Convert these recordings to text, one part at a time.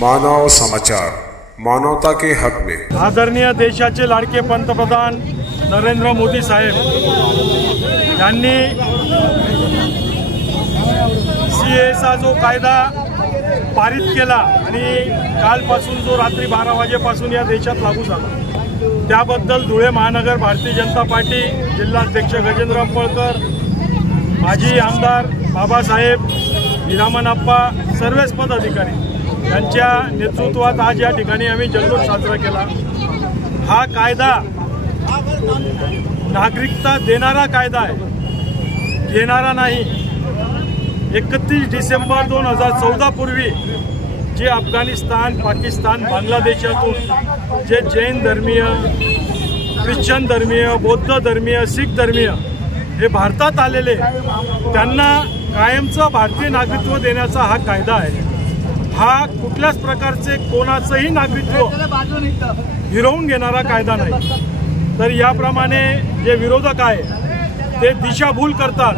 मानव समाचार, मानवता के हक में। आदरणीय देशाचे लाडके पंतप्रधान नरेंद्र मोदी साहेब यांनी सीएचा जो कायदा पारित केला आणि कालपासून जो रात्री 12 वाजेपासून या देशात लागू झाला, त्याबद्दल धुळे महानगर भारतीय जनता पार्टी जिल्हाध्यक्ष गजेंद्र अंपळकर, माजी आमदार बाबासाहेब हिरामनप्पा, सर्वच पदाधिकारी यांच्या नेतृत्वात आज या ठिकाणी आम्ही जल्लोष साजरा केला। हा कायदा नागरिकता देणारा कायदा आहे, घेणारा नाही। 31 डिसेंबर 2014 पूर्वी जे अफगाणिस्तान, पाकिस्तान, बांगलादेशातून जे जैन धर्मीय, ख्रिश्चन धर्मीय, बौद्ध धर्मीय, शीख धर्मीय हे भारतात आलेले, त्यांना कायमचं भारतीय नागरिकत्व देण्याचा हा कायदा आहे। हा कुठल्याच प्रकारचे कोणाचंही नागरिकत्व हिरवून घेणारा कायदा नाही। तर याप्रमाणे जे विरोधक आहे ते दिशाभूल करतात,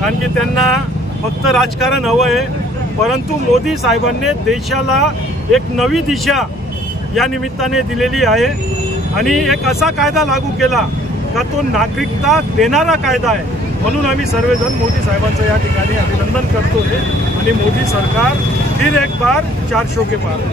कारण की त्यांना फक्त राजकारण हवं आहे। परंतु मोदी साहेबांनी देशाला एक नवी दिशा या निमित्ताने दिलेली आहे आणि एक असा कायदा लागू केला का तो नागरिकता देणारा कायदा आहे। म्हणून आम्ही सर्वजण मोदी साहेबांचं या ठिकाणी अभिनंदन करतोय आणि मोदी सरकार फिर एक बार 400 के पार।